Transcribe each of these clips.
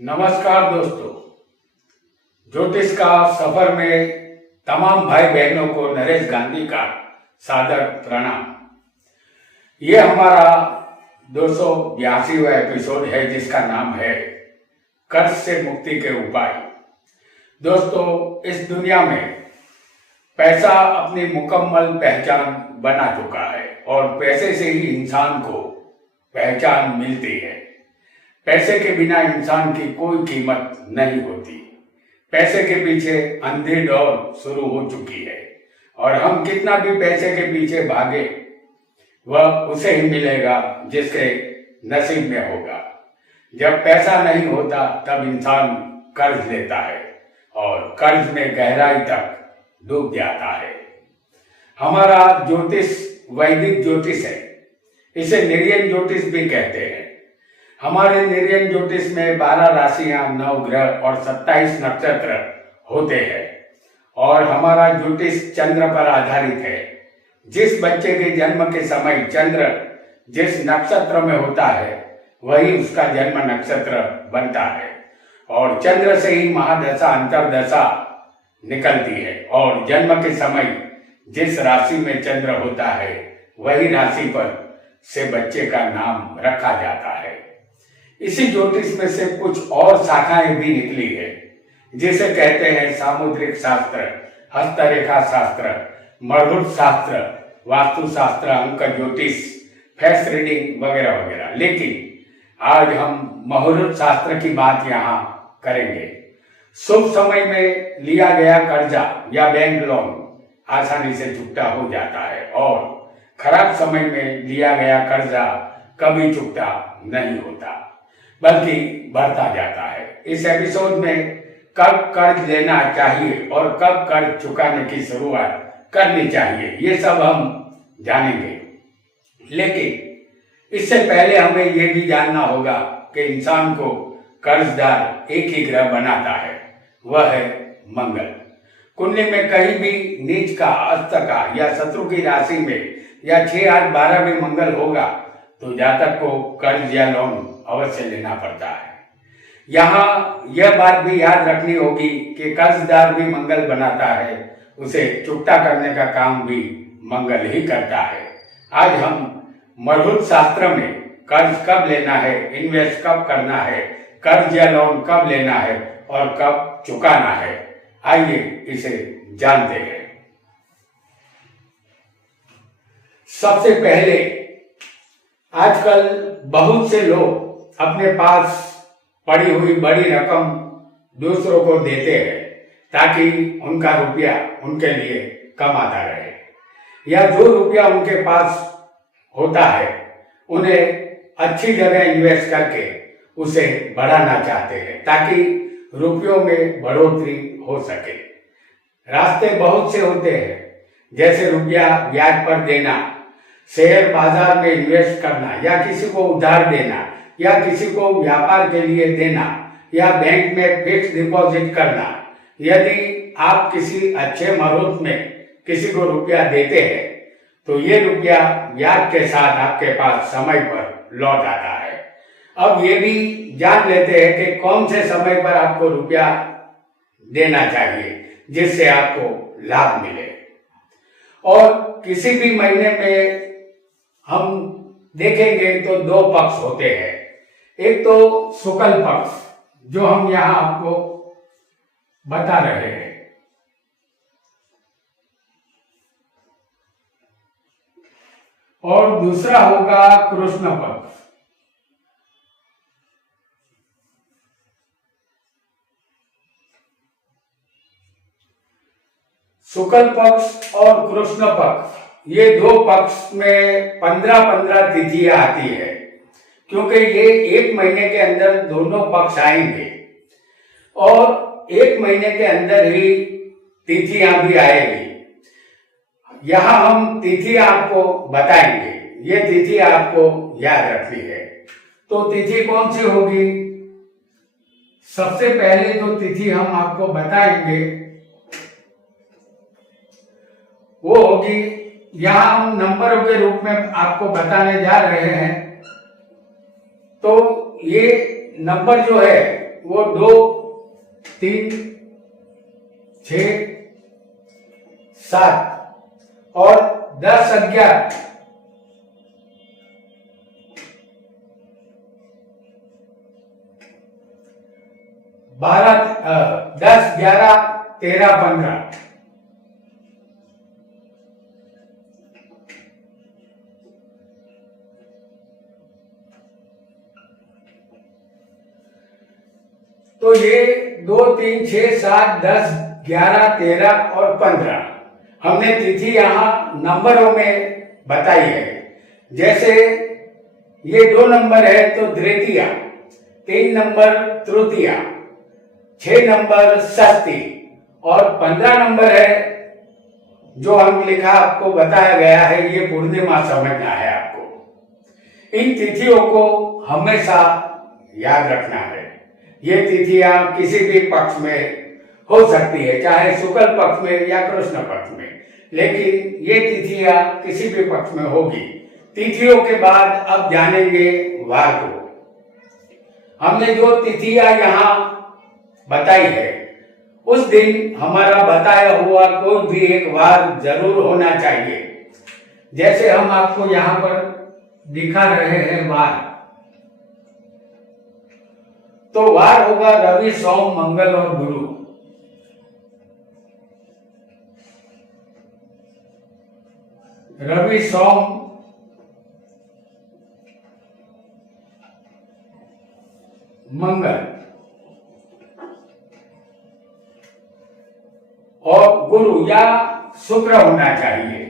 नमस्कार दोस्तों, ज्योतिष का सफर में तमाम भाई बहनों को नरेश गांधी का सादर प्रणाम। ये हमारा 282वां एपिसोड है जिसका नाम है कर्ज से मुक्ति के उपाय। दोस्तों, इस दुनिया में पैसा अपनी मुकम्मल पहचान बना चुका है और पैसे से ही इंसान को पहचान मिलती है। पैसे के बिना इंसान की कोई कीमत नहीं होती। पैसे के पीछे अंधी दौड़ शुरू हो चुकी है और हम कितना भी पैसे के पीछे भागे वह उसे ही मिलेगा जिसके नसीब में होगा। जब पैसा नहीं होता तब इंसान कर्ज लेता है और कर्ज में गहराई तक डूब जाता है। हमारा ज्योतिष वैदिक ज्योतिष है, इसे निर्यन ज्योतिष भी कहते हैं। हमारे निर्यन ज्योतिष में 12 राशियां, 9 ग्रह और 27 नक्षत्र होते हैं और हमारा ज्योतिष चंद्र पर आधारित है। जिस बच्चे के जन्म के समय चंद्र जिस नक्षत्र में होता है वही उसका जन्म नक्षत्र बनता है और चंद्र से ही महादशा अंतरदशा निकलती है और जन्म के समय जिस राशि में चंद्र होता है वही राशि पर से बच्चे का नाम रखा जाता है। इसी ज्योतिष में से कुछ और शाखाएं भी निकली है जिसे कहते हैं सामुद्रिक शास्त्र, हस्तरेखा शास्त्र, मरुत शास्त्र, वास्तु शास्त्र, अंक ज्योतिष, फेस रीडिंग वगैरह वगैरह। लेकिन आज हम मुहूर्त शास्त्र की बात यहाँ करेंगे। शुभ समय में लिया गया कर्जा या बैंक लोन आसानी से चुकता हो जाता है और खराब समय में लिया गया कर्जा कभी चुकता नहीं होता बल्कि बढ़ता जाता है। इस एपिसोड में कब कर्ज लेना चाहिए और कब कर्ज चुकाने की शुरुआत करनी चाहिए ये सब हम जानेंगे। लेकिन इससे पहले हमें यह भी जानना होगा कि इंसान को कर्जदार एक ही ग्रह बनाता है, वह है मंगल। कुंडली में कहीं भी नीच का, अस्त का या शत्रु की राशि में या 6, 8, 12 में मंगल होगा तो जातक को कर्ज या लोन अवश्य लेना पड़ता है। यहाँ यह बात भी याद रखनी होगी कि कर्जदार भी मंगल बनाता है, उसे चुकता करने का काम भी मंगल ही करता है। आज हम मुहूर्त शास्त्र में कर्ज कब लेना है, इन्वेस्ट कब करना है, कर्ज या लोन कब लेना है और कब चुकाना है, आइए इसे जानते हैं। सबसे पहले आजकल बहुत से लोग अपने पास पड़ी हुई बड़ी रकम दूसरों को देते हैं ताकि उनका रुपया उनके लिए कमाता रहे, या जो रुपया उनके पास होता है उन्हें अच्छी जगह इन्वेस्ट करके उसे बढ़ाना चाहते हैं ताकि रुपयों में बढ़ोतरी हो सके। रास्ते बहुत से होते हैं, जैसे रुपया ब्याज पर देना, शेयर बाजार में इन्वेस्ट करना, या किसी को उधार देना, या किसी को व्यापार के लिए देना, या बैंक में फिक्स डिपॉजिट करना। यदि आप किसी अच्छे मुहूर्त में किसी को रुपया देते हैं तो ये रुपया ब्याज के साथ आपके पास समय पर लौट आता है। अब ये भी जान लेते हैं कि कौन से समय पर आपको रुपया देना चाहिए जिससे आपको लाभ मिले। और किसी भी महीने में हम देखेंगे तो 2 पक्ष होते हैं। एक तो शुक्ल पक्ष जो हम यहां आपको बता रहे हैं, और दूसरा होगा कृष्ण पक्ष। शुक्ल पक्ष और कृष्ण पक्ष, ये 2 पक्ष में 15-15 तिथियां आती है, क्योंकि ये 1 महीने के अंदर दोनों पक्ष आएंगे और 1 महीने के अंदर ही तिथियां भी आएगी। यहां हम तिथि आपको बताएंगे, ये तिथि आपको याद रखनी है। तो तिथि कौन सी होगी? सबसे पहले जो तिथि हम आपको बताएंगे वो होगी, यहां हम नंबरों के रूप में आपको बताने जा रहे हैं। तो ये नंबर जो है वो 2, 3, 6, 7 और 10, 11 12, 10, 11, 13, 15 तो ये 2, 3, 6, 7, 10, 11, 13 और 15 हमने तिथि यहां नंबरों में बताई है। जैसे ये 2 नंबर है तो द्वितीया, 3 नंबर तृतीया, 6 नंबर षष्ठी और 15 नंबर है जो अंक लिखा आपको बताया गया है। ये पूर्णिमा समझना है आपको। इन तिथियों को हमेशा याद रखना है। ये तिथियां किसी भी पक्ष में हो सकती है, चाहे शुक्ल पक्ष में या कृष्ण पक्ष में, लेकिन ये तिथियां किसी भी पक्ष में होगी। तिथियों के बाद अब जानेंगे वार को। हमने जो तिथियां यहाँ बताई है उस दिन हमारा बताया हुआ कोई भी एक वार जरूर होना चाहिए। जैसे हम आपको यहाँ पर दिखा रहे हैं वार, तो वार होगा रवि, सोम, मंगल और गुरु। रवि, सोम, मंगल और गुरु या शुक्र होना चाहिए।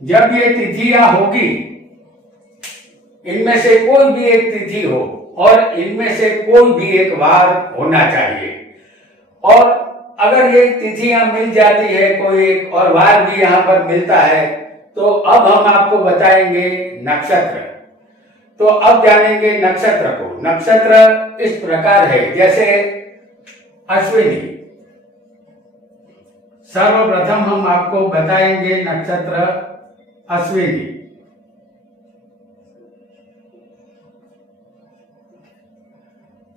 जब ये तिथियां होगी, इनमें से कोई भी एक तिथि हो और इनमें से कोई भी एक वार होना चाहिए। और अगर ये तिथियां मिल जाती है कोई एक और वार भी यहाँ पर मिलता है, तो अब हम आपको बताएंगे नक्षत्र। तो अब जानेंगे नक्षत्र को। नक्षत्र इस प्रकार है, जैसे अश्विनी। सर्वप्रथम हम आपको बताएंगे नक्षत्र अश्विनी।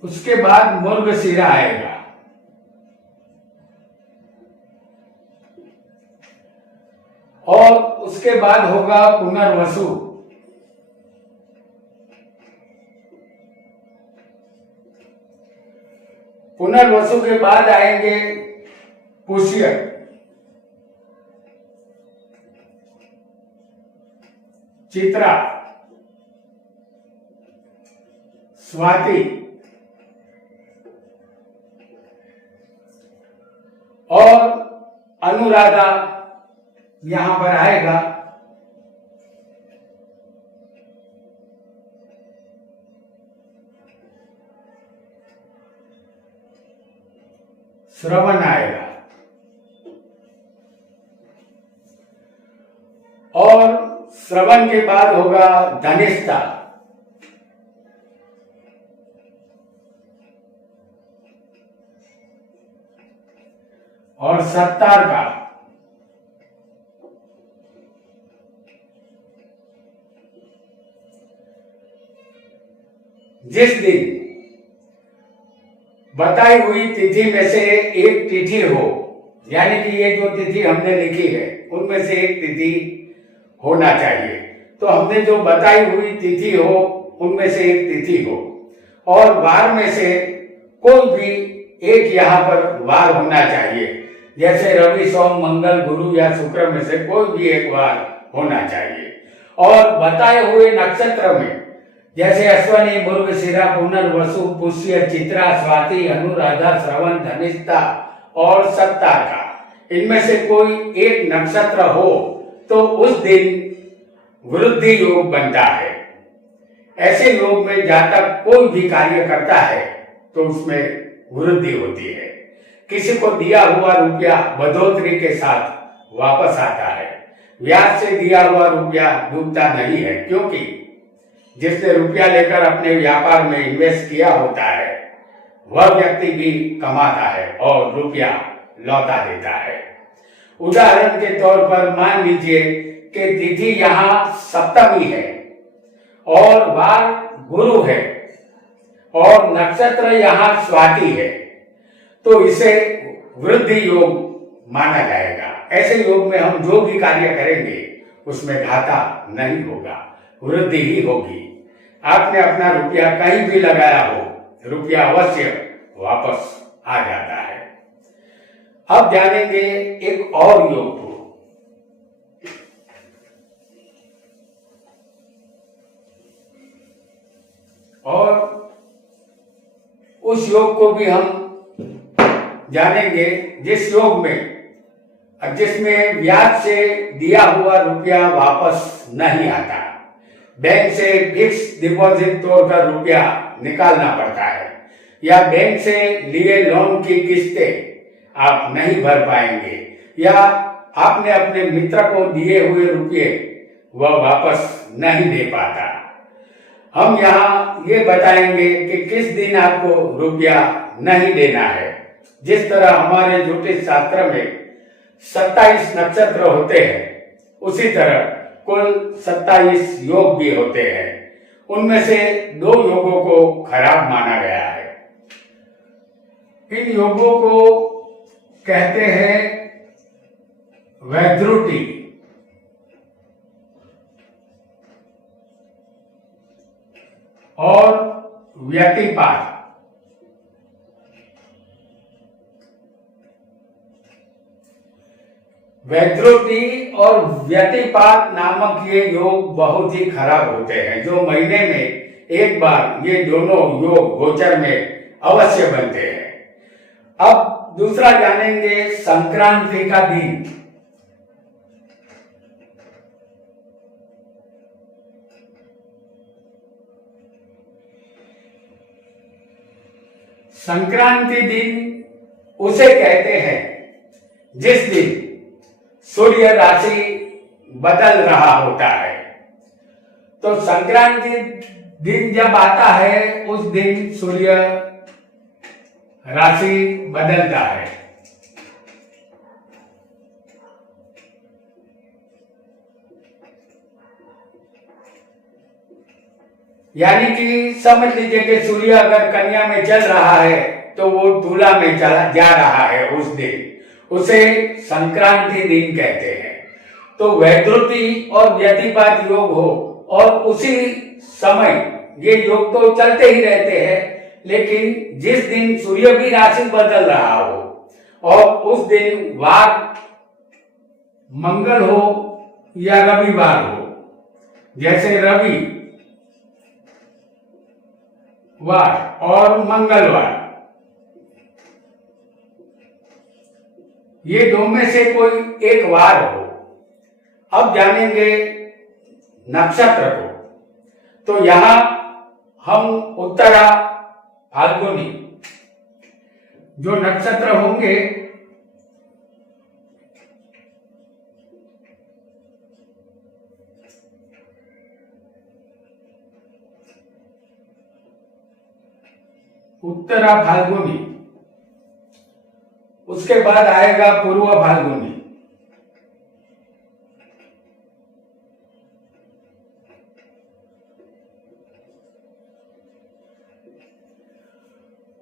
उसके बाद मृगशिरा आएगा और उसके बाद होगा पुनर्वसु। पुनर्वसु के बाद आएंगे पुष्य, चित्रा, स्वाति और अनुराधा यहां पर आएगा। श्रवण आएगा और श्रवण के बाद होगा धनिष्ठा और सत्तार का। जिस दिन बताई हुई तिथि में से एक तिथि हो, यानी कि ये जो तिथि हमने लिखी है उनमें से एक तिथि होना चाहिए। तो हमने जो बताई हुई तिथि हो उनमें से एक तिथि हो और वार में से कोई भी एक यहाँ पर वार होना चाहिए। जैसे रवि, सोम, मंगल, गुरु या शुक्र में से कोई भी एक वार होना चाहिए। और बताए हुए नक्षत्र में जैसे अश्वनी, मृगशिरा, पुनर्वसु, पुष्य, चित्रा, स्वाति, अनुराधा, श्रवण, धनिष्ठा और सत्तार का, इनमें से कोई एक नक्षत्र हो तो उस दिन वृद्धि योग बनता है। ऐसे योग में जातक कोई भी कार्य करता है तो उसमें वृद्धि होती है। किसी को दिया हुआ रुपया बढ़ोतरी के साथ वापस आता है। ब्याज से दिया हुआ रुपया डूबता नहीं है, क्योंकि जिसने रुपया लेकर अपने व्यापार में इन्वेस्ट किया होता है वह व्यक्ति भी कमाता है और रुपया लौटा देता है। उदाहरण के तौर पर मान लीजिए कि तिथि यहाँ सप्तमी है और वार गुरु है और नक्षत्र यहाँ स्वाति है, तो इसे वृद्धि योग माना जाएगा। ऐसे योग में हम जो भी कार्य करेंगे उसमें घाटा नहीं होगा, वृद्धि ही होगी। आपने अपना रुपया कहीं भी लगाया हो, रुपया अवश्य वापस आ जाता है। अब जानेंगे एक और योग को। और उस योग को भी हम जानेंगे जिसमें ब्याज से दिया हुआ रुपया वापस नहीं आता। बैंक से फिक्स डिपॉजिट तोड़कर रुपया निकालना पड़ता है, या बैंक से लिए लोन की किस्तें आप नहीं भर पाएंगे, या आपने अपने मित्र को दिए हुए रुपये वह वापस नहीं दे पाता। हम यहाँ ये बताएंगे कि किस दिन आपको रुपया नहीं देना है। जिस तरह हमारे ज्योतिष शास्त्र में 27 नक्षत्र होते हैं, उसी तरह कुल 27 योग भी होते हैं। उनमें से 2 योगों को खराब माना गया है। इन योगों को कहते हैं वैद्रुति और व्यतिपात। वैद्रुति और व्यतिपात नामक ये योग बहुत ही खराब होते हैं, जो महीने में एक बार ये दोनों योग गोचर में अवश्य बनते हैं। अब दूसरा जानेंगे संक्रांति का दिन। संक्रांति दिन उसे कहते हैं जिस दिन सूर्य राशि बदल रहा होता है। तो संक्रांति दिन जब आता है, उस दिन सूर्य राशि बदलता है। यानी कि समझ लीजिए कि सूर्य अगर कन्या में चल रहा है तो वो तुला में चला जा रहा है, उस दिन उसे संक्रांति दिन कहते हैं। तो वैद्रुति और व्यतिपात योग हो और उसी समय ये योग तो चलते ही रहते हैं, लेकिन जिस दिन सूर्य भी राशि बदल रहा हो और उस दिन वार मंगल हो या रविवार हो, जैसे रवि वार और मंगलवार, ये दो में से कोई एक वार हो। अब जानेंगे नक्षत्र को। तो यहां हम उत्तरा फाल्गुनी जो नक्षत्र होंगे, उत्तरा फाल्गुनी, उसके बाद आएगा पूर्व फाल्गुनी,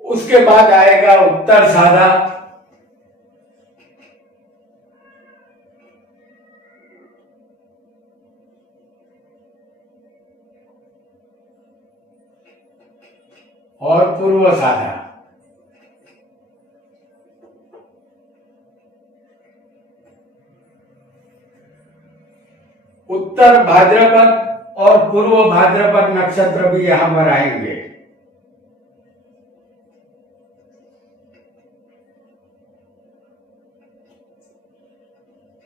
उसके बाद आएगा उत्तर साधा, और पूर्व साधा। उत्तर भाद्रपद और पूर्व भाद्रपद नक्षत्र भी यहां पर आएंगे।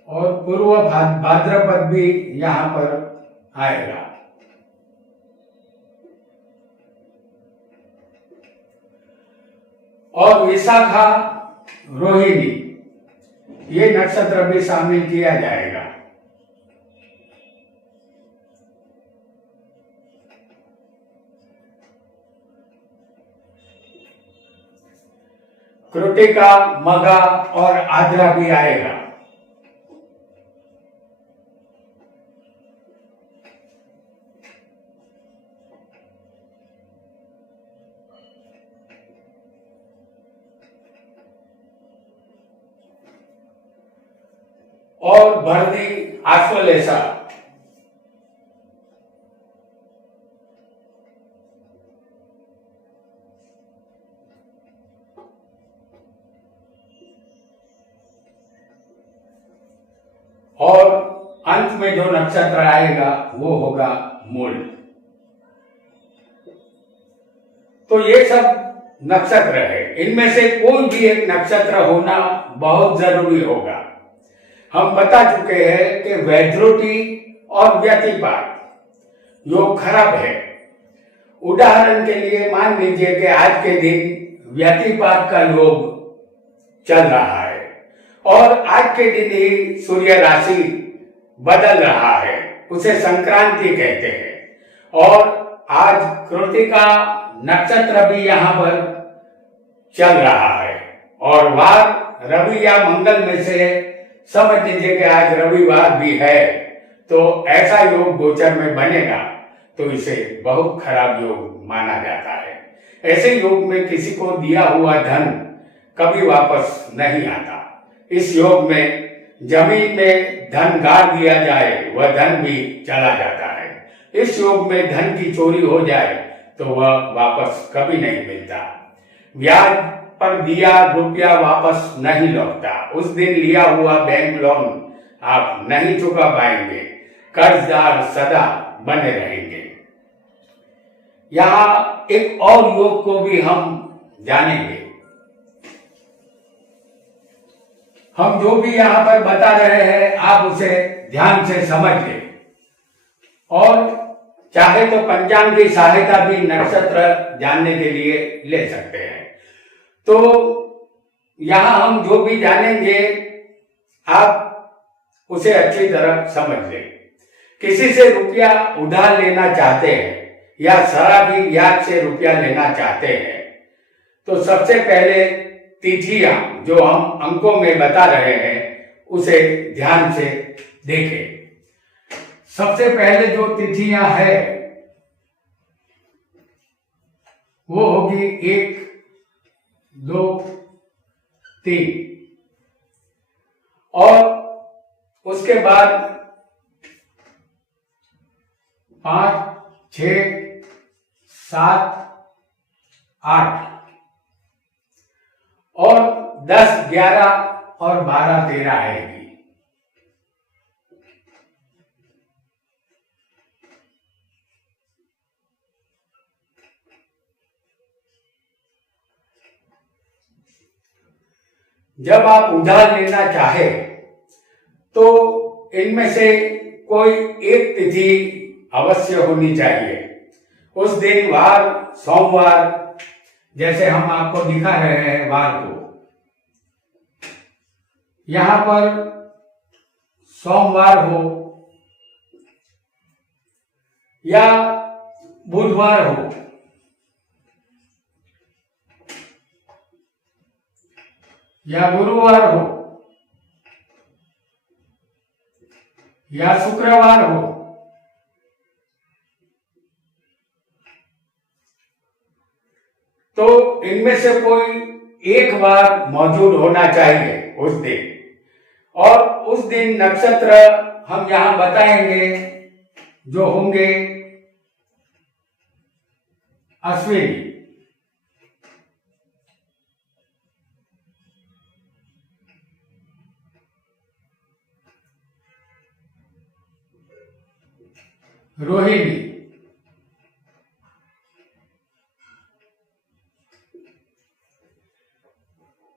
और पूर्व भाद्रपद भी यहां पर आएगा। और विशाखा रोहिणी ये नक्षत्र भी शामिल किया जाएगा। कृतिका, मघा और आद्रा भी आएगा। और भर दी आश्वलेषा। और अंत में जो नक्षत्र आएगा वो होगा मूल। तो ये सब नक्षत्र है, इनमें से कोई भी एक नक्षत्र होना बहुत जरूरी होगा। हम बता चुके हैं कि वैधृति और व्यतिपात योग खराब है। उदाहरण के लिए मान लीजिए कि आज के दिन व्यतिपात का योग चल रहा है और आज के दिन ही सूर्य राशि बदल रहा है, उसे संक्रांति कहते हैं। और आज कृतिका नक्षत्र भी यहाँ पर चल रहा है और वार रवि या मंगल में से समझ लीजिए कि आज रविवार भी है, तो ऐसा योग गोचर में बनेगा तो इसे बहुत खराब योग माना जाता है। ऐसे योग में किसी को दिया हुआ धन कभी वापस नहीं आता। इस योग में जमीन में धन गाड़ दिया जाए वह धन भी चला जाता है। इस योग में धन की चोरी हो जाए तो वह वापस कभी नहीं मिलता। ब्याज पर दिया रुपया वापस नहीं लौटता। उस दिन लिया हुआ बैंक लोन आप नहीं चुका पाएंगे, कर्जदार सदा बने रहेंगे। यहाँ एक और योग को भी हम जानेंगे। हम जो भी यहाँ पर बता रहे हैं आप उसे ध्यान से समझ लें और चाहे तो पंचांग की सहायता भी नक्षत्र जानने के लिए ले सकते हैं। तो यहाँ हम जो भी जानेंगे आप उसे अच्छी तरह समझ लें। किसी से रुपया उधार लेना चाहते हैं या शराबी ब्याज से रुपया लेना चाहते हैं तो सबसे पहले तिथियां जो हम अंकों में बता रहे हैं उसे ध्यान से देखें। सबसे पहले जो तिथियां है वो होगी 1, 2, 3 और उसके बाद 5, 6, 7, 8 और 10, 11 और 12, 13 आएगी। जब आप उधार लेना चाहे तो इनमें से कोई एक तिथि अवश्य होनी चाहिए। उस दिन वार सोमवार, जैसे हम आपको दिखा रहे हैं वार को, यहां पर सोमवार हो या बुधवार हो या गुरुवार हो या शुक्रवार हो, तो इनमें से कोई एक बार मौजूद होना चाहिए उस दिन। और उस दिन नक्षत्र हम यहां बताएंगे जो होंगे अश्विनी, रोहिणी,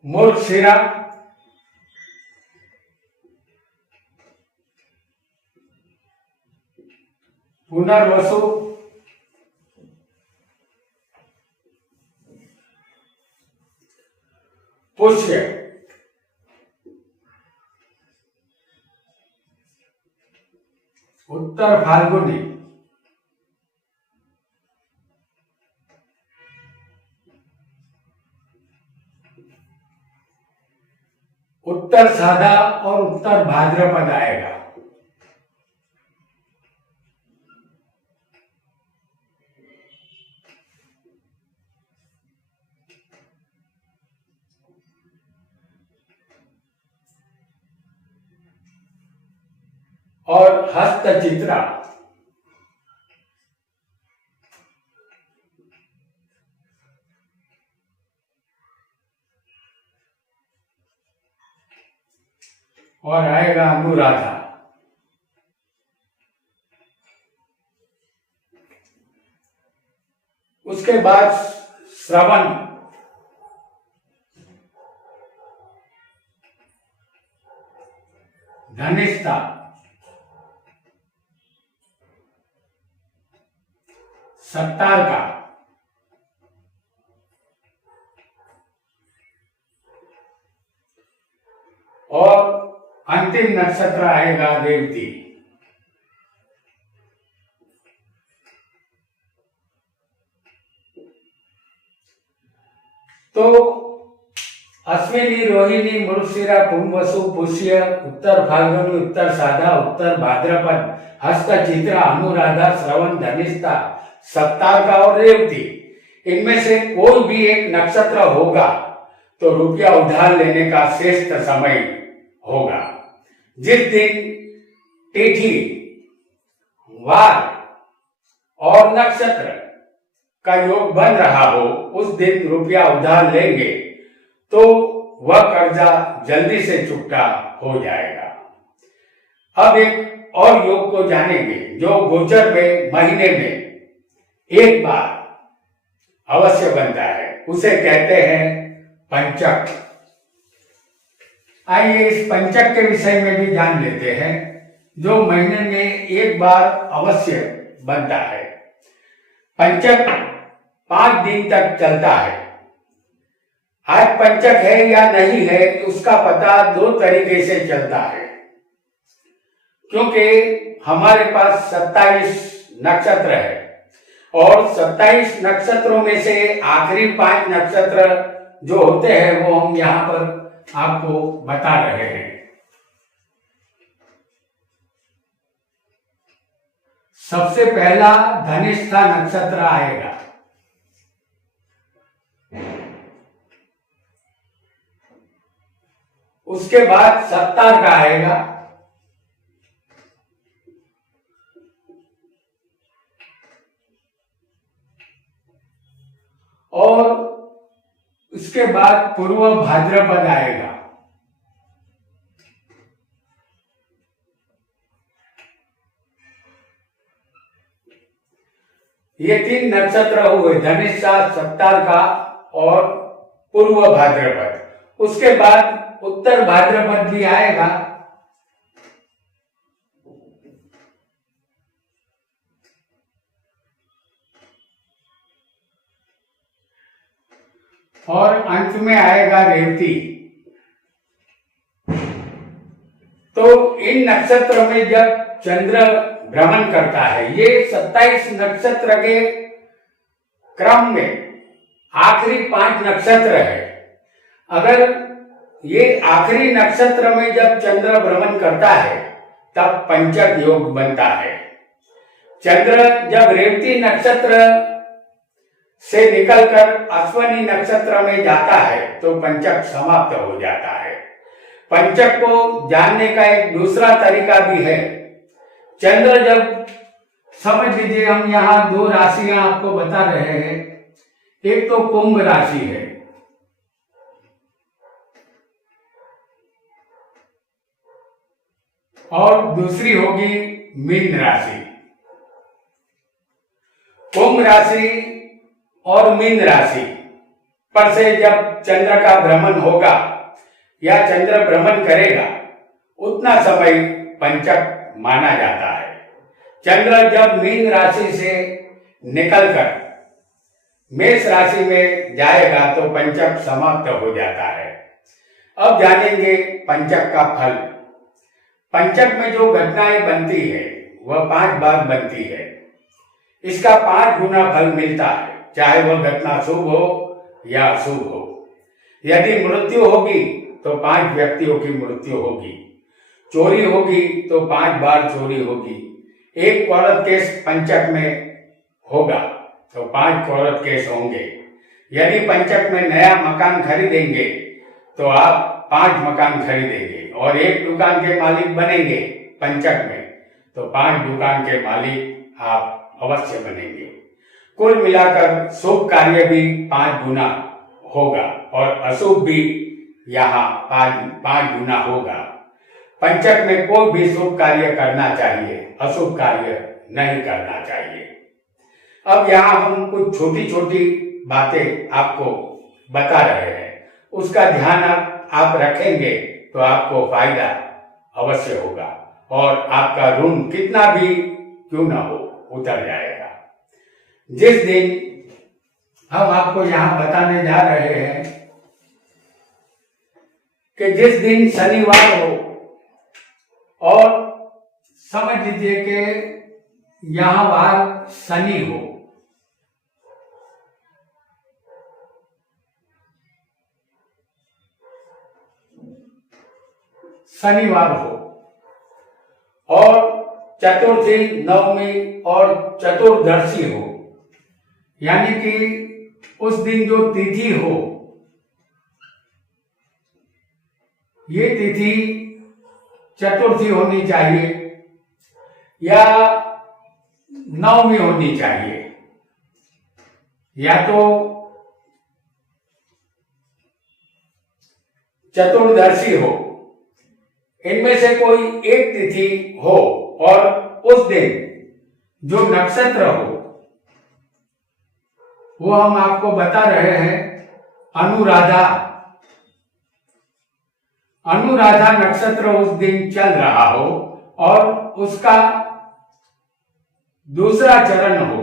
मूर्खशिरा, पुनर्वसु, पुष्य, उत्तर फाल्गुनी, उत्तर साधा और उत्तर भाद्रपद आएगा। और हस्तचित्रा और आएगा अनुराधा। उसके बाद श्रवण, धनिष्ठा, सत्तार का, और अंतिम नक्षत्र आएगा रेवती। तो अश्विनी, रोहिणी, मृगशिरा, पुंवसु, पुष्य, उत्तर फाल्गुनी, उत्तर साधा, उत्तर भाद्रपद, हस्तचित्रा, अनुराधा, श्रवण, धनिष्ठा, सत्तार और रेवती, इनमें से कोई भी एक नक्षत्र होगा तो रुपया उधार लेने का श्रेष्ठ समय होगा। जिस दिन तिथि, वार और नक्षत्र का योग बन रहा हो उस दिन रुपया उधार लेंगे तो वह कर्जा जल्दी से चुकता हो जाएगा। अब एक और योग को जानेंगे जो गोचर में महीने में एक बार अवश्य बनता है, उसे कहते हैं पंचक। आइए इस पंचक के विषय में भी जान लेते हैं जो महीने में एक बार अवश्य बनता है। पंचक 5 दिन तक चलता है। आज पंचक है या नहीं है उसका पता 2 तरीके से चलता है, क्योंकि हमारे पास 27 नक्षत्र है और 27 नक्षत्रों में से आखिरी 5 नक्षत्र जो होते हैं वो हम यहाँ पर आपको बता रहे हैं। सबसे पहला धनिष्ठा नक्षत्र आएगा। उसके बाद सत्तार का आएगा, और उसके बाद पूर्व भाद्रपद आएगा। ये 3 नक्षत्र हुए, धनिष्ठा, सत्तार का और पूर्व भाद्रपद। उसके बाद उत्तर भाद्रपद भी आएगा, और अंत में आएगा रेवती। तो इन नक्षत्रों में जब चंद्र भ्रमण करता है, ये 27 नक्षत्र के क्रम में आखिरी 5 नक्षत्र है। अगर ये आखिरी नक्षत्र में जब चंद्र भ्रमण करता है तब पंचक योग बनता है। चंद्र जब रेवती नक्षत्र से निकलकर अश्विनी नक्षत्र में जाता है तो पंचक समाप्त हो जाता है। पंचक को जानने का एक दूसरा तरीका भी है। चंद्र जब, समझ लीजिए हम यहाँ 2 राशियां आपको बता रहे हैं। एक तो कुंभ राशि है और दूसरी होगी मीन राशि। कुंभ राशि और मीन राशि पर से जब चंद्र का भ्रमण होगा या चंद्र भ्रमण करेगा उतना समय पंचक माना जाता है। चंद्र जब मीन राशि से निकलकर मेष राशि में जाएगा तो पंचक समाप्त हो जाता है। अब जानेंगे पंचक का फल। पंचक में जो घटनाएं बनती है वह 5 बार बनती है। इसका 5 गुना फल मिलता है, चाहे वह घटना शुभ हो या अशुभ हो। यदि मृत्यु होगी तो 5 व्यक्तियों की मृत्यु होगी। चोरी होगी तो 5 बार चोरी होगी। एक औरत केस पंचक में होगा तो 5 औरत केस होंगे। यदि पंचक में नया मकान खरीदेंगे तो आप 5 मकान खरीदेंगे और एक दुकान के मालिक बनेंगे पंचक में तो 5 दुकान के मालिक आप अवश्य बनेंगे। कुल मिलाकर शुभ कार्य भी 5 गुना होगा और अशुभ भी यहाँ 5 गुना होगा। पंचक में कोई भी शुभ कार्य करना चाहिए, अशुभ कार्य नहीं करना चाहिए। अब यहाँ हम कुछ छोटी छोटी बातें आपको बता रहे हैं, उसका ध्यान आप रखेंगे तो आपको फायदा अवश्य होगा और आपका ऋण कितना भी क्यों ना हो उतर जाएगा। जिस दिन हम आपको यहाँ बताने जा रहे हैं कि जिस दिन शनिवार हो और समझ लीजिए कि यहाँ वार शनि हो, शनिवार हो और चतुर्थी, नवमी और चतुर्दशी हो, यानी कि उस दिन जो तिथि हो, ये तिथि चतुर्थी होनी चाहिए या नवमी होनी चाहिए, या तो चतुर्दशी हो, इनमें से कोई एक तिथि हो और उस दिन जो नक्षत्र हो वो हम आपको बता रहे हैं अनुराधा। अनुराधा नक्षत्र उस दिन चल रहा हो और उसका दूसरा चरण हो,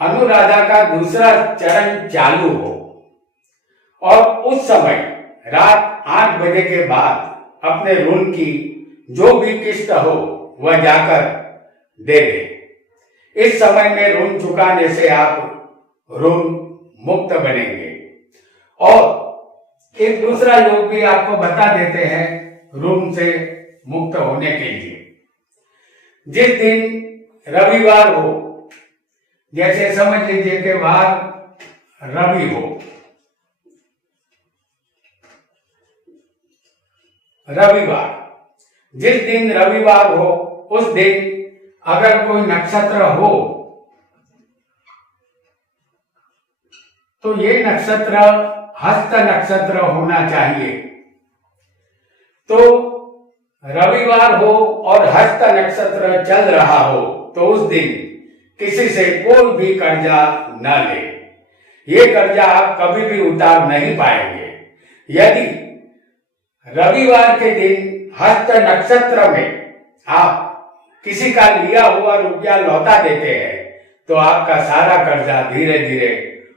अनुराधा का दूसरा चरण चालू हो और उस समय रात 8 बजे के बाद अपने ऋण की जो भी किस्त हो वह जाकर दे दे। इस समय में ऋण चुकाने से आप ऋण मुक्त बनेंगे। और एक दूसरा योग भी आपको बता देते हैं ऋण से मुक्त होने के लिए। जिस दिन रविवार हो, जैसे समझ लीजिए कि वार रवि हो, रविवार, जिस दिन रविवार हो उस दिन अगर कोई नक्षत्र हो तो ये नक्षत्र हस्त नक्षत्र होना चाहिए। तो रविवार हो और हस्त नक्षत्र चल रहा हो तो उस दिन किसी से कोई भी कर्जा न ले। ये कर्जा आप कभी भी उतार नहीं पाएंगे। यदि रविवार के दिन हस्त नक्षत्र में आप किसी का लिया हुआ रुपया लौटा देते हैं तो आपका सारा कर्जा धीरे धीरे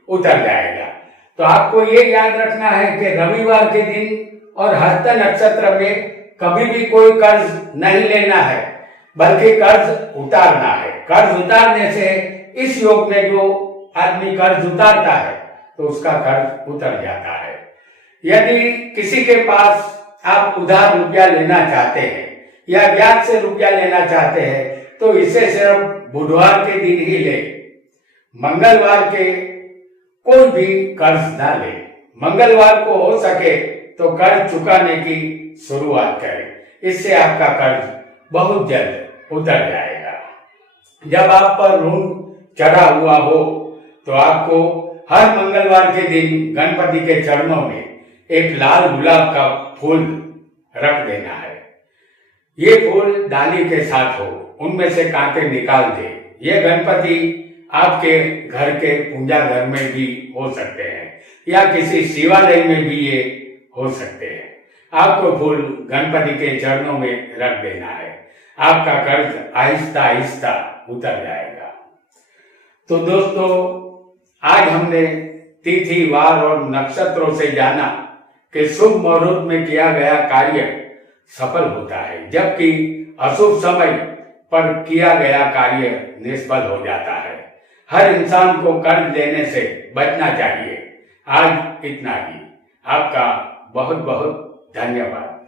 उतर जाएगा। तो आपको ये याद रखना है कि रविवार के दिन और हस्त नक्षत्र में कभी भी कोई कर्ज नहीं लेना है, बल्कि कर्ज उतारना है। कर्ज उतारने से इस योग में जो आदमी कर्ज उतारता है तो उसका कर्ज उतर जाता है। यदि किसी के पास आप उधार रुपया लेना चाहते हैं या ब्याज से रुपया लेना चाहते हैं तो इसे सिर्फ बुधवार के दिन ही ले, मंगलवार के कोई भी कर्ज ना ले। मंगलवार को हो सके तो कर्ज चुकाने की शुरुआत करें, इससे आपका कर्ज बहुत जल्द उतर जाएगा। जब आप पर ऋण चढ़ा हुआ हो तो आपको हर मंगलवार के दिन गणपति के चरणों में एक लाल गुलाब का फूल रख देना है। ये फूल डाली के साथ हो, उनमें से कांटे निकाल दे। ये गणपति आपके घर के पूजा घर में भी हो सकते हैं या किसी शिवालय में भी ये हो सकते हैं। आपको फूल गणपति के चरणों में रख देना है, आपका कर्ज आहिस्ता आहिस्ता उतर जाएगा। तो दोस्तों, आज हमने तिथि, वार और नक्षत्रों से जाना कि शुभ मुहूर्त में किया गया कार्य सफल होता है, जबकि अशुभ समय पर किया गया कार्य निष्फल हो जाता है। हर इंसान को कर्ज लेने से बचना चाहिए। आज इतना ही। आपका बहुत बहुत धन्यवाद।